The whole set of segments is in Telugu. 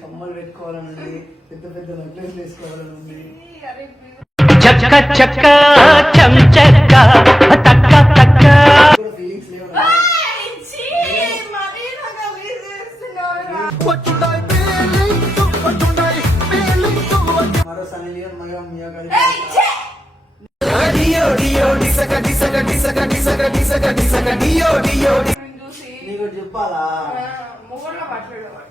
కమ్మలు పెట్టుకోవాలని ఉంది పెద్ద పెద్ద నెక్లెస్ వేసుకోవాలని ఉంది చక్క చక్క చం చెక్క తక్క తక్క. ఫీలింగ్స్ లేవు మరో సనీ లియోన్ మగ మియా గారి నీకు ఒకటి చెప్పాలా? అబ్బా నువ్వు అబ్బాయి నేను అమ్మాయి ఇయ్యాలి లేదు అవన్నీ నాటకాలు దింగకు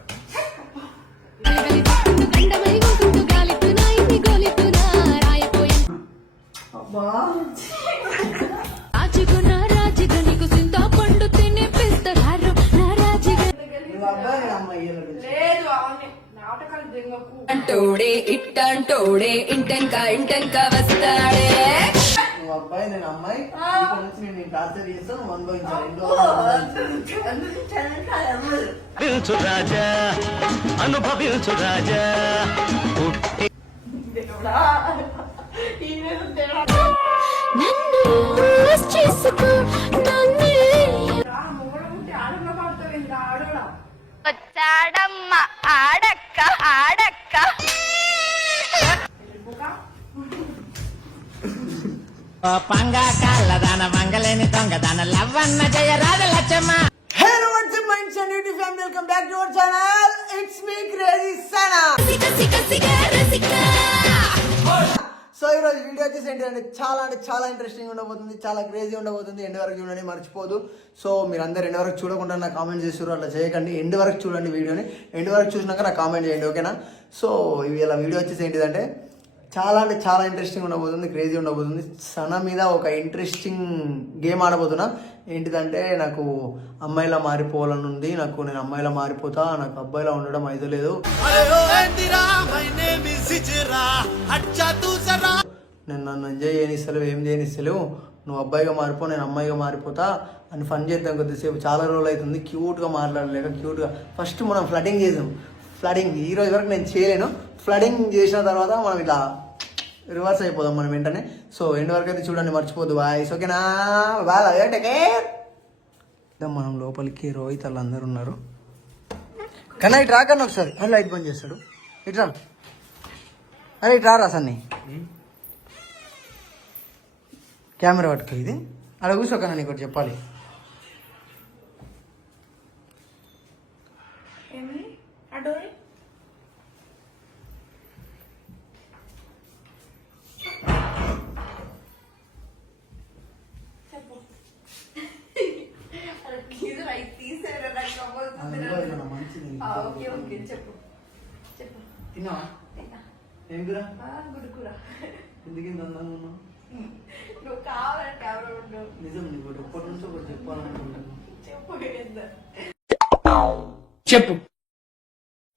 అంటోడే ఇట్టంటోడే ఇంటెంక ఇంటెంక వస్తాడే నువ్వు అబ్బాయి నేను అమ్మాయి ఇక్కడ నుంచి నేను నేను టార్చర్ చేస్తాను అనుభవించాలి రాజా అనుభవించు రాజా తేడా లవ్వన్న Jaya Raja Lachamma. Hello what's minds and YouTube family welcome back to our channel it's me crazy Sana so ఈ రోజు వీడియో వచ్చేసి ఏంటంటే చాలా అంటే చాలా ఇంట్రెస్టింగ్ ఉండబోతుంది చాలా క్రేజీ ఉండబోతుంది. ఎండ్ వరకు చూడండి మర్చిపోదు. సో మీరు అందరు ఎండ్ వరకు చూడకుండా నాకు కామెంట్ చేసారు అట్లా చేయకండి. ఎండ్ వరకు చూడండి వీడియోని. ఎండ్ వరకు చూసినాక నాకు కామెంట్ చేయండి ఓకేనా సో ఇవి ఇలా వీడియో వచ్చేసి ఏంటిదంటే చాలా అంటే చాలా ఇంట్రెస్టింగ్ ఉండబోతుంది క్రేజీ ఉండబోతుంది. సన మీద ఒక ఇంట్రెస్టింగ్ గేమ్ ఆడబోతున్నా. ఏంటిదంటే నాకు అమ్మాయిలా మారిపోవాలని ఉంది. నాకు నేను అమ్మాయిలా మారిపోతా. నాకు అబ్బాయిలా ఉండడం అయితే లేదు నేను నన్ను ఎంజాయ్ చేయనిస్తలేవు ఏం చేయనిస్తలేవు. నువ్వు అబ్బాయిగా మారిపో నేను అమ్మాయిగా మారిపోతా అని ఫన్ చేద్దాం కొద్దిసేపు. చాలా రోజులు అవుతుంది క్యూట్గా మాట్లాడలేక క్యూట్గా ఫస్ట్ మనం ఫ్లడింగ్ చేసాం. ఫ్లడింగ్ ఈ రోజు వరకు నేను చేయలేను. ఫ్లడింగ్ చేసిన తర్వాత మనం ఇట్లా రివర్స్ అయిపోదాం మనం వెంటనే. సో ఎండ్ వరకు అయితే చూడండి మర్చిపోద్దు బాయ్స్ ఓకేనా బాగా టేక్ మనం లోపలికి. రోహిత్ వాళ్ళు అందరు ఉన్నారు కన్నా ఇటు రాకన్నా ఒకసారి? అరే లైట్ బంద్ చేస్తాడు. ఇటు రా అరే ఇటు రారా సన్ని కెమెరా పట్టుకో ఇది. అలా కూర్చోకన్నా నీకు చెప్పాలి. అడోరి తిన్నావా తిన్నా. ఏం కూర ఆ, గుడ్ కూర ఎందుకు ఇంత అందంగా ఉన్నావు? నువ్వు కావాలంటే ఎవరు ఉండు. నిజం నీకు ఒకటి ఎప్పటి నుంచో ఒకటి చెప్పాలనుకుంటున్నాను చెప్పు ఏందో. చెప్పు.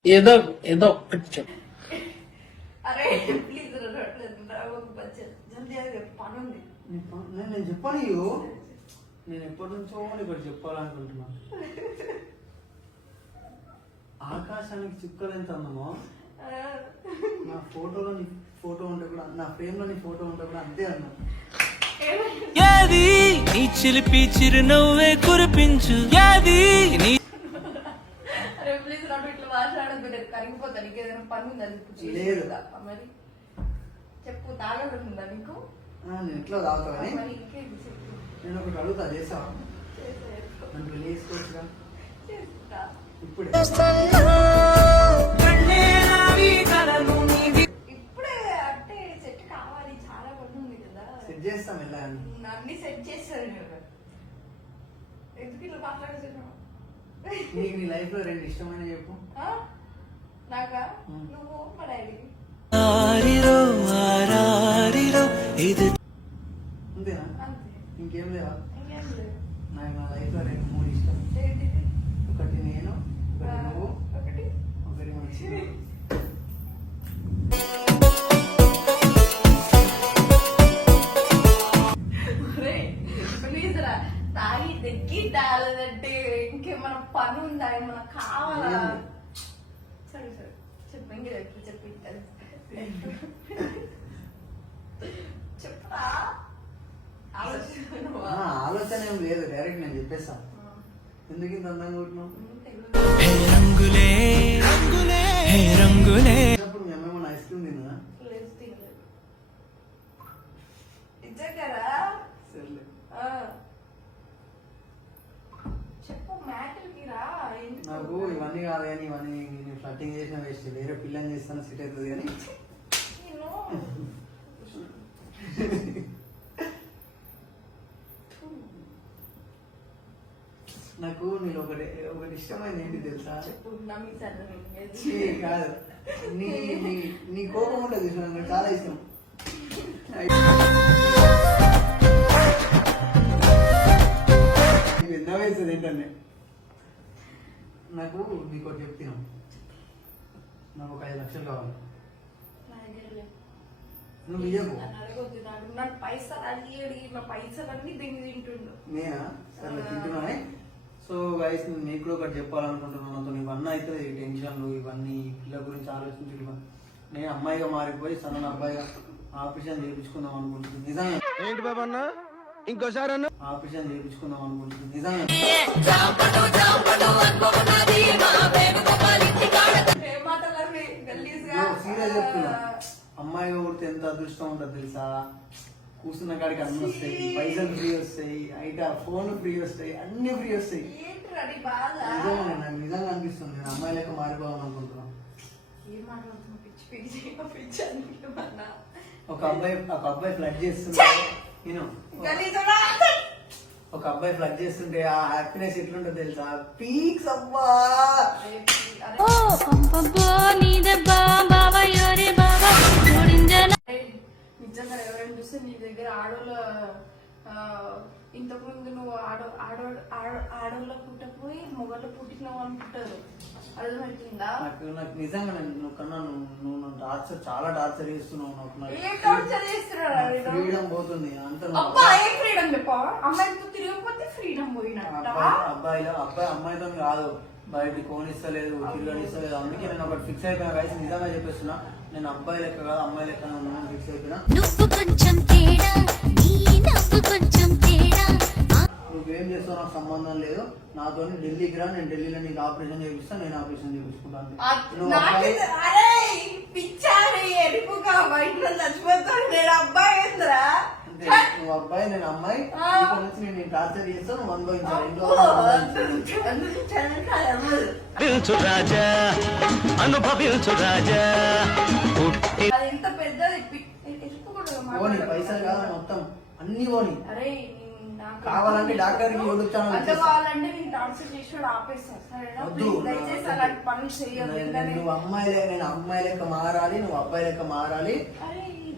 ఏదో ఏదో ఒకటి చెప్పు. అరే ప్లీజ్ జల్దీ అది పని ఉంది. నీ ప- నేను నేను చెప్పాను. నేను ఎప్పటి నుంచో ఒకటి చెప్పాలనుకుంటున్నాను ఆకాశానికి చుక్కలు ఎంత అందమో నా ఫోటోలో నీ ఫోటో ఉంటే కూడా నా ఫ్రేమ్లో నీ ఫోటో ఉంటే కూడా అంతే అన్నా. యాది నీ చిలిపి చిరునవ్వే కురిపించు. యాది నీ అరే ప్లీజ్ నాకు ఇట్లా మాట్లాడద్దు నేను కరిగిపోతా. నీకు ఏదైనా పని ఉందా? నీకు చేసి లేదు. ఉందా? మరి చెప్పు తాగడం ఉందా నీకు? ఆ, నేను ఎట్లా తాగుతా కానీ నేను ఒకటి అడుగుతా చేసావా. నన్ను పెళ్ళి చేసుకోవచ్చుగా ఇప్పుడే. ఎందుకు ఇట్లా మాట్లాడుతున్నావు నీకు నీ లైఫ్లో రెండు ఇష్టమైన చెప్పు. ఆ? నాకా? నువ్వు మా డాడీ ఆరిరో ఆరారిరో ఇది అంతేనా? అంతే. ఇంకేం లేవా? నాకు నా లైఫ్లో రెండు మూడు ఇష్టం. ఒకటి నేను ఒకటి నువ్వు ఒకటి. ఒకటి మంచి మనకు పని ఉందా మనకు కావాలా సరే సరే. చెప్పండి చెప్పు చెప్పి చెప్పరా? ఆలోచన ఏం లేదు. డైరెక్ట్ నేను చెప్పేసా ఎందుకు ఇంత అందంగా ఉంటున్నావు రంగులే. రంగులే. రంగులే ఐస్ క్రీమ్ తిన్నా ఇచ్చాకరా సర్లే. నాకు ఇవన్నీ కాదు కానీ ఇవన్నీ నేను ఫ్లట్టింగ్ చేసిన వేస్ట్ వేరే పిల్లని చేస్తాను సెట్ అవుతుంది కానీ. నాకు నేను ఒకటి ఒకటి ఇష్టమైంది ఏంటి తెలుసా? కాదు. నీ నీ నీ కోపం ఉంటుంది నాకు చాలా ఇష్టం. ఎంత వేస్తుంది ఏంటంటే? నాకు నీకు ఒకటి చెప్తున్నాం. నాకు ఒక ఐదు లక్షలు కావాలి. నువ్వు ఇయ్యకు. పైసలు అన్ని తింటుండు. నేనా? సరే తింటున్నానే? సో గైస్ నేను నీకు కూడా ఒకటి చెప్పాలనుకుంటున్నాను. నాతో ఇవన్నీ అవుతుంది ఈ టెన్షన్లు ఇవన్నీ ఈ పిల్ల గురించి ఆలోచించి. నేను అమ్మాయిగా మారిపోయి సన్న అబ్బాయిగా ఆపరేషన్ చేయించుకుందాం అనుకుంటున్నాను. నిజంగా. ఏంటి బాబా అన్న? ఇంకోసారి అన్న. ఆపరేషన్ చేయించుకుందాం అనుకుంటున్నాను? సీరియస్ చెప్తున్నా. అమ్మాయిగా కొడితే ఎంత అదృష్టం ఉంటుంది తెలుసా? కూర్చున్న కాడికి అన్ని వస్తాయి. పైసలు ఫ్రీ వస్తాయి. అయితే ఫోన్ ఫ్రీ వస్తాయి. అన్ని ఫ్రీ వస్తాయి? నిజంగా నాకు నిజంగా అనిపిస్తుంది. నేను అమ్మాయి లెక్క మారిపోవాలనుకుంటున్నాను ఏం మాట్లాడుతున్నావు? పిచ్చి పిచ్చి పిచ్చి అనుకుంటున్నా. ఒక అబ్బాయి ఒక అబ్బాయి ఫ్లడ్ చేస్తుంటే నేను? ఒక అబ్బాయి ఫ్లడ్ చేస్తుంటే ఆ హ్యాపీనెస్ ఎట్లుంటుంది తెలుసా? పీక్స్ అబ్బా! నిజంగా ఎవరైనా చూస్తే నీ దగ్గర ఆడోళ్ళ ఇంతకుముందు నువ్వు ఆడో ఆడో ఆడో- ఆడోళ్ళ పుట్టపోయి మొగళ్ళు పుట్టినావు అనుకుంటారు. అర్థమవుతుందా? నాకు నాకు నిజంగా నువ్వు కన్నా నువ్వు నువ్వు నన్ను టార్చర్ చాలా టార్చర్ చేస్తున్నావు నాకు. ఏ టార్చర్ చేస్తున్నారా వీడు? ఫ్రీడమ్ పోతుంది అంత అబ్బా ఏ ఫ్రీడమ్ చెప్పా అమ్మాయితో తిరిగిపోతే ఫ్రీడమ్ పోయినట్ట? అబ్బాయి అబ్బాయిలో అబ్బాయి అమ్మాయితో కాదు. బయట కోనిస్తలేదు తిరగనిస్తలేదు అందుకే నేను ఒకటి ఫిక్స్ అయిపోయినా కలిసి నిజంగా చెప్పేస్తున్నా. నేను అబ్బాయి లెక్క కాదు అమ్మాయి లెక్క ఉన్నాను ఫిక్స్ అయిపోయినా. నువ్వు కొంచెం తేడా నీ నవ్వు కొంచెం తేడా నువ్వేం చేస్తావు నాకు సంబంధం లేదు. నాతో ఢిల్లీకి రా నేను ఢిల్లీలో నీకు ఆపరేషన్ చేపిస్తాను నేను ఆపరేషన్ చేపించుకుంటాను నువ్వు అబ్బాయి నేను అబ్బాయి ఏందిరా అంతే, నువ్వు అబ్బాయి నేను అమ్మాయి. నుంచి నేను టార్చర్ చేస్తాను నువ్వు అనుభవించాలి ఇంట్లో రాజా అనుభవించు రాజా ఎంత. పైసలు కాదు మొత్తం అన్ని పోనీ కావాలంటే ఇచ్చేస్తా. కావాలంటే నేను టార్చర్ చేసి ఆపేస్తాను. సరేనా? దయచేసి అలాంటి పనులు ఇంకా నువ్వు అమ్మాయి లే- నేను అమ్మాయి లెక్క మారాలి నువ్వు అబ్బాయి లెక్క మారాలి.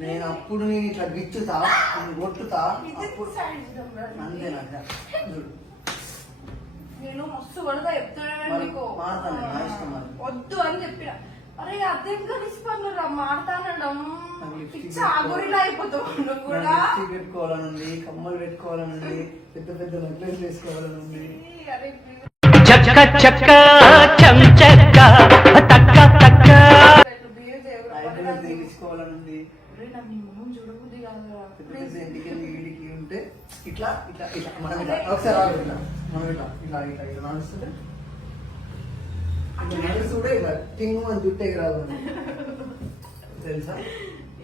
నేను అప్పుడు నేను ఇట్లా గిచ్చుతా నేను కొట్టుతా. ఇది అప్పుడు sadism రా అంతే ఇది. నాకు చూడు. నేను మస్తు కొడతా చెప్తున్నాను మరి నీకు మాడతాను, నా ఇష్టం అది. వద్దు అని చెప్పిన. అరే అదేం కలిసి పనులు రా మాడతానడం పిచ్చ ఆగోరిలా అయిపోతావు నువ్వు కూడా. లిప్స్టిక్ పెట్టుకోవాలనుంది కమ్మలు పెట్టుకోవాలనుంది పెద్ద పెద్ద నెక్లెస్ వేసుకోవాలనుంది. చక్క చక్క చం చెక్క తక్క తక్క. ఉంటే ఇట్లా ఇట్లా ఇట్లా. మనం ఇట్లా. ఒకసారి ఇట్లా. మనం ఇట్లా ఇట్లా ఇట్లా ఇట్లా. నడుస్తుంటే ఇట్లా నడుస్తుంటే ఇట్లా టింగ్ అని జుట్టే రాదు తెలుసా?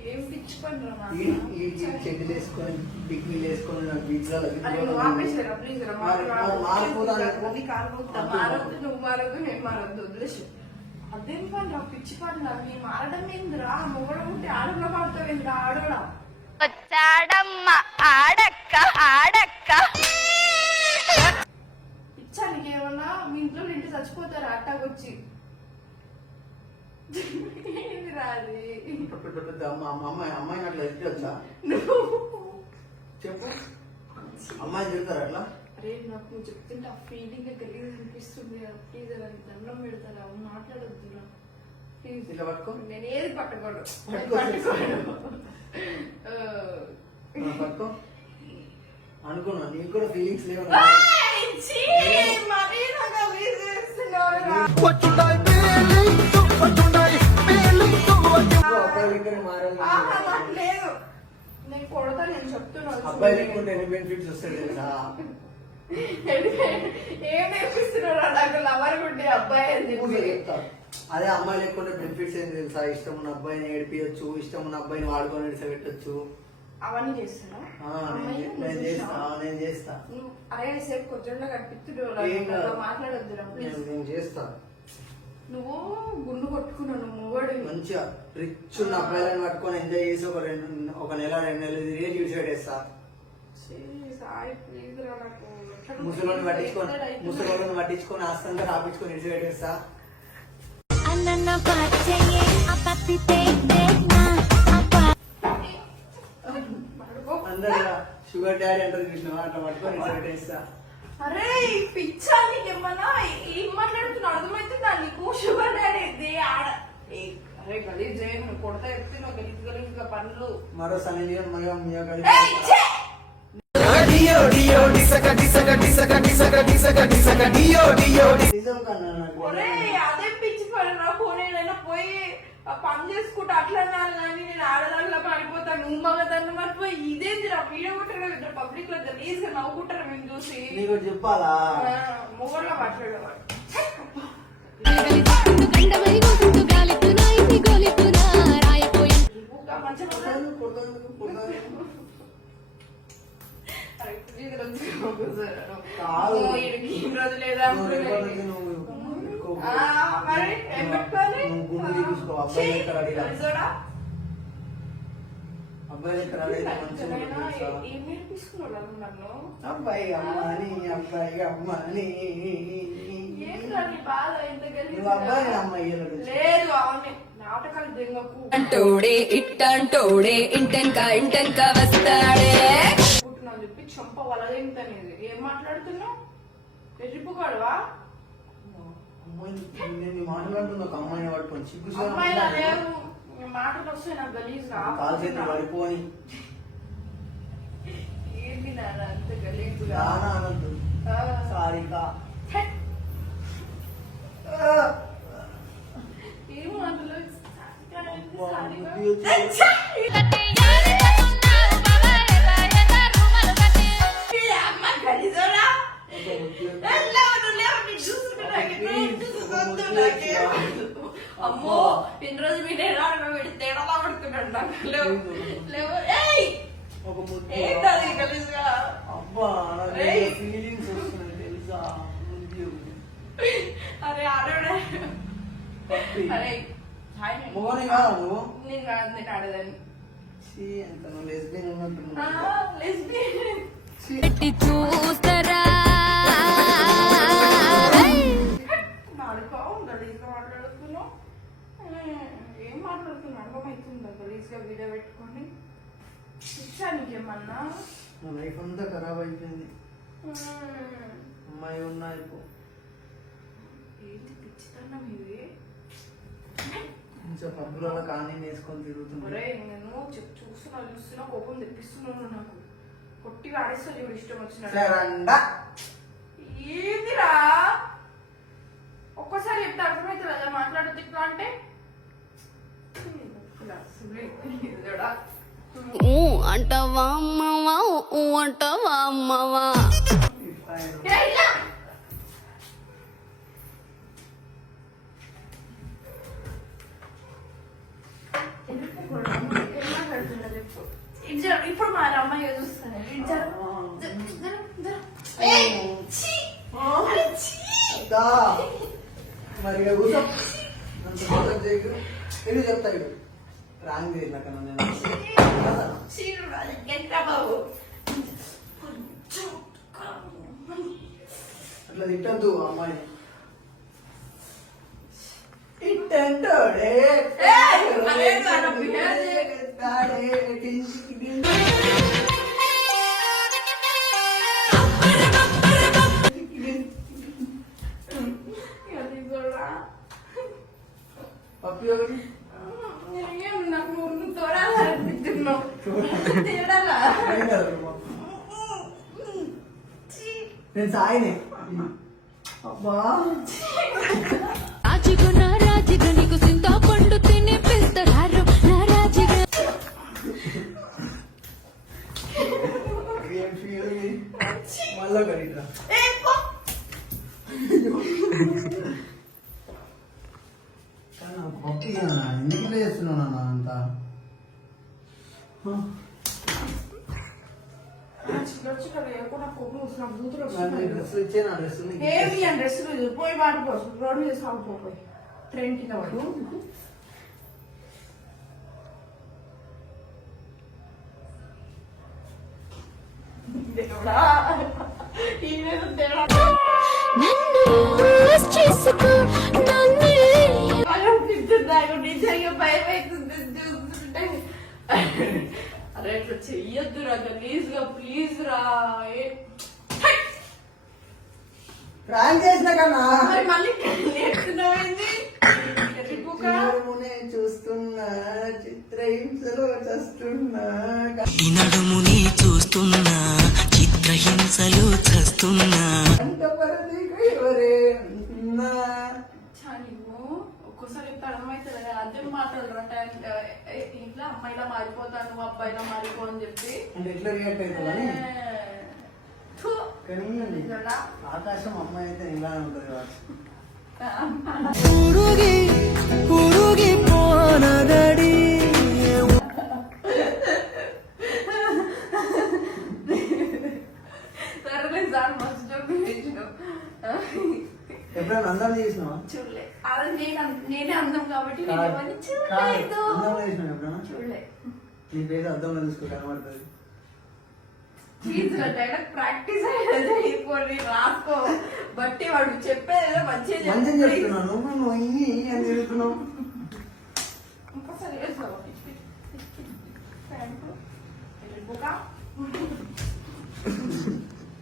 ఏం పిచ్చి పని రా నాకు. ఈ ఈ చెడ్డీలు వేసుకొని బిక్నీలు వేసుకొని నాకు బీచ్లో అరే నువ్వు ఆపేసారా ప్లీజ్ రా మరి- మరి మారిపోతాను. నీ కాలు పోతా. మారొద్దు నువ్వు మారొద్దు నేను మారొద్దు వదిలేసి. అదేం పని రా పిచ్చి పని రా. నీ మారడం ఏందిరా? మొగడం ఉంటే ఆడలో మారుతావు ఏందిరా ఆడోడా వచ్చాడమ్మ ఆడక్క ఆడక్క. ఇంట్లో ఇంటి చచ్చిపోతారా అట్టాకొచ్చి పెద్ద పెద్ద అమ్మ అమ్మాయి అమ్మాయిని అట్లా ఎత్తొచ్చా చెప్పు. అరే నాకు నువ్వు చెప్తుంటే ఆ ఫీలింగ్ గలీజ్ అనిపిస్తుంది. ప్లీజ్ అలా నీకు దండం పెడతారా? మాట్లాడొద్దురా ప్లీజ్ ఇట్లా పట్టుకో. నేను ఏది పట్టుకోడు పట్టుకో. పట్టుకోడు ఆ, ఆ, పట్టుకో. అనుకున్నా నీకు కూడా ఫీలింగ్స్ లేవు లేదు నేను కొడతా నేను చెప్తున్నాను అబ్బాయి లేకుంటే ఎన్ని బెనిఫిట్స్ వస్తాయి తెలుసా ఏం నేర్పిస్తున్నారు నాకు లవర్ ఉంటే అబ్బాయి అని ఊరికే చెప్పి అదే అమ్మాయి లేకుండా బెనిఫిట్స్ ఏం తెలుసా ఇష్టం ఉన్న అబ్బాయిని ఏడిపించచ్చు ఇష్టం ఉన్న అబ్బాయిని వాడుకొని పెట్టచ్చు అవన్నీ చేస్తున్నా. ఆ, నేను చేస్తా ఆ, నేను చేస్తా నువ్వు అరే సేపు కొంచెం. మాట్లాడొద్దురా ప్లీజ్ నేను నేను చేస్తా. నువ్వు గుండు కొట్టుకున్నావు నువ్వు మొగడు మంచిగా రిచ్ ఉన్న అబ్బాయిలను పట్టుకొని ఎంజాయ్ చేసి ఒక రెండు ఒక నెల రెండు నెలలు తిరిగి చూసి పెట్టేస్తా సాయి ప్లీజ్ రా నాకు. ఎట్లా ముసలోని పట్టించుకొని? ముసలోని పట్టించుకొని ఆస్తంగా రాపించుకొని ఇడిచి పెట్టేస్తా అన్న షుగర్ డాడీ అంటారు చూసినావా అట్లా పట్టుకొని పెట్టేస్తా అరే ఈ పిచ్చా నీకేమన్నా ఏం మాట్లాడుతున్నావు అర్థమవుతుందా నీకు షుగర్ డాడీ ఇది ఆడ అరే గలీజ్ చేయ నువ్వు కొడతా చెప్తున్నావు గలీజ్ గలీజ్గా పనులు మరో సన్ని లియోన్ మరో మియా ఏయ్, కలిసి ఛే! నిజం కన్నా నాకు ఒరే అదే పిచ్చి పని రా పోనేనైనా పోయి ఆ పని చేసుకుంటా అట్లా కానీ నేను ఆడదాంట్లో పడిపోతాను. నువ్వు మగదాన్ని మర్చిపోయి ఇదేంది రా వీడియో కొట్టారు ఇద్దరు పబ్లిక్లో గా నవ్వుకుంటారు మేము చూసి. నీకు చెప్పాలా? మొగోళ్ళ మాట్లాడేవాడు గండమై గోసుంటూ గాలితున్నా ఇది గోలితున్నా రాయపోయి ఇంకా మంచిగా కొడతాను, కొడతాను, కొడతాను. కాదు. నువ్వు రేపటి నుంచి నువ్వు ఎక్కువ- తీసుకో అబ్బాయి రెడీ రా. అబ్బాయి మంచిగా తెలుసా? అబ్బాయి అమ్మ అని అబ్బాయి అమ్మ అని నువ్వు అబ్బాయి లేదు అవునే. నాటకాలు దెంగకు. అంటోడే ఇట్టంటోడే ఇంటెన్క ఇంటెన్క వస్తాడే. చెప్పి చంప వలదేంతనేది ఏం మాట్లాడుతున్నావు? ఎర్రిపుగాడువా అమ్మాయి నేను మాట్లాడుతున్నా ఒక అమ్మాయిని పట్టుకొని. సిగ్గు అమ్మాయిలా లేరు ఈ మాటలు వస్తాయి నాకు గలీజ్ కాలు చేతులు పడిపోని ఏంటి నాన్న అంత గలీజ్గా రానా అనొద్దు. ఆ, సారిక ఛే! ఏం అమ్మో ఇన్ని రోజు మీ నేను వీడి తేడాలా పడుతున్నాడు నాకు లేవు. లేవు. ఏయ్! ఒక ముద్దు. ఏంటది గలీజ్గా అబ్బా ఏయ్. ఫీలింగ్స్ వస్తున్నాయి తెలుసా? అరే ఆడోడే అరే హాయ్. మోని కాదా. నేను కాదు నేను ఆడదాన్ని. చీ ఎంత లెస్బియన్ lesbian. పెట్టి చూస్తరా? ఏం మాట్లాడుతున్నా? అర్థమవుతుందా గలీజ్గా వీడియో పెట్టుకొని. ఇచ్చా నీకేమన్నా? నా లైఫ్ అంతా ఖరాబ్ అయిపోయింది. అమ్మాయి ఉన్నా ఇప్పుడు ఏంటి పిచ్చితనం ఇది? కొంచెం పబ్బులలో కానీ వేసుకొని తిరుగుతున్నా ఒరే నేను చెప్ చూస్తున్నా చూస్తున్నా కోపం తెప్పిస్తున్నాను నాకు. కొట్టి వాడేస్తా చూడు ఇష్టం వచ్చినట్టు. సరండా ఏందిరా? ఒక్కసారి చెప్తే అర్థమైతే కదా మాట్లాడద్దు ఇట్లా అంటే. ఊ అంటవా అమ్మవా ఊ అంటవా అమ్మవా? ఇప్పుడు మా అమ్మాయి చూస్తాను మరి కూర్చో చెప్తా రాంగ్ అట్లా తిట్టద్దు అమ్మాయి తిట్టంటోడే నేను సాయిని అబ్బా. రాజుగు నా రాజుగు నీకు సింతా పండు తినిపిస్తాడారు నా రాజుగు ఏం మళ్ళా ఎందుకు అంతా స్టార్ట్ చేయకు నా కోపం వస్తుంది నాకు బూతులు నాకు వస్తున్నాయి డ్రెస్సులు ఇచ్చే నా డ్రెస్సులు నీకు? ఏమి అని డ్రెస్ పోయి వాడుకో రోడ్డు మీద సాగుపో పోయి. ట్రైన్ కింద తేడా నన్ను అరే ఇట్లా చెయ్యొద్దు రా ప్లీజ్గా ప్లీజ్ రా ప్రాంక్ చేసిన కన్నా మరి మళ్ళీ ఎత్తున్నామైంది చిరునవ్వునే చూస్తున్నా చిత్రహింసలో చస్తున్నా చూస్తున్నా చిత్రహింసలు చస్తున్నా కంటపరదిగా ఎవరే ఉన్నా? నువ్వు ఒక్కోసారి చెప్తే అర్థమవుతుంది కదా అదే మాట్లాడరు అంటే ఇంట్లో అమ్మాయిలా మారిపోతాను అబ్బాయిలా మారిపో అని చెప్పి. అంటే ఎట్లా రియాక్ట్ అవుతుందని థు. కానీ నిజంగా? ఆకాశం అమ్మాయి అయితే ఇలా ఉంటుంది ఉరుగి ఉరుగి పోనదడి సరేలే సార్ మస్తు జోక్ చేసినావు. ఎప్పుడైనా అందం చేసినావా చూడలే అలా నేను నేనే అందం కాబట్టి నేను కాదు. ఎవరిని కాదు. చూడలేదు అందం చేసినావు ఎప్పుడైనా చూడలే నీ పేరు చూసుకో కనబడుతుంది ప్రాక్టీస్ రాసుకో బట్టి వాడు చెప్పేది మంచిగా మంచిగా. చెప్తున్నాను నువ్వు ఇయ్యి అని చెప్తున్నావు ఇంకోసారి వేస్తావా? ప్యాంటు. బుకా.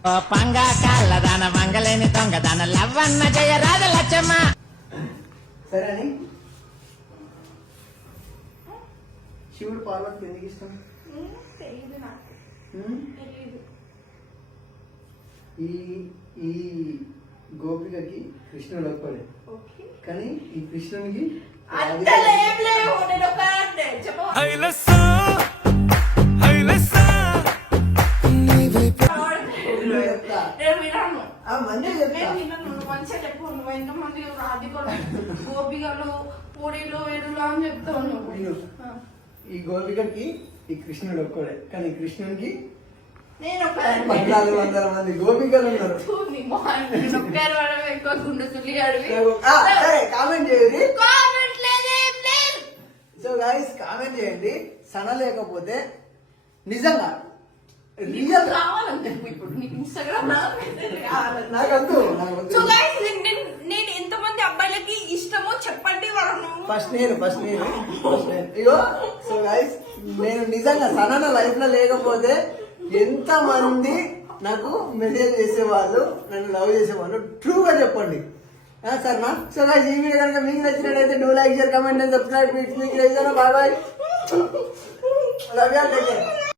ఓ పంగా కాళ్ళదాన మంగళని దొంగదాన లవ్వన్న జయరాజ లచ్చమ్మ. సరే అని శివుడు పార్వతికి ఎందుకు ఇష్టం? ఈ ఈ గోపికకి కృష్ణుడు ఒక్కడే కానీ ఈ కృష్ణునికి మంచిగా చెప్పు. నువ్వు ఎంతమంది రాధికలు గోపికలు పూరీలు ఏడులు అని చెప్తావు నువ్వు. ఈ గోపికకి ఈ కృష్ణుడు ఒక్కడే. కానీ నేను ఒక పద్నాలుగు వందల మంది గోపికలు ఉన్నారు. కామెంట్ చేయండి. సో గాయస్ కామెంట్ చేయండి. సన లేకపోతే నిజంగా రియల్ కావాలంటే ఇప్పుడు నీకు ఇన్స్టాగ్రామ్ నాకొద్దు సో గైస్ నేను ఎంతమంది అబ్బాయిలకి ఇష్టమో చెప్పండి వాళ్ళు ఫస్ట్ నేను ఫస్ట్ నేను ఇగో సో గైస్ నేను నిజంగా సనన లైఫ్లో లేకపోతే ఎంత మంది నాకు మెసేజ్ చేసేవాళ్ళు నన్ను లవ్ చేసేవాళ్ళు ట్రూగా చెప్పండి సరేనా సో గైస్ ఈ వీడియో కనుక మీకు నచ్చినట్లయితే do like share comment and subscribe మీకు బాయ్ బాయ్ లవ్ యూ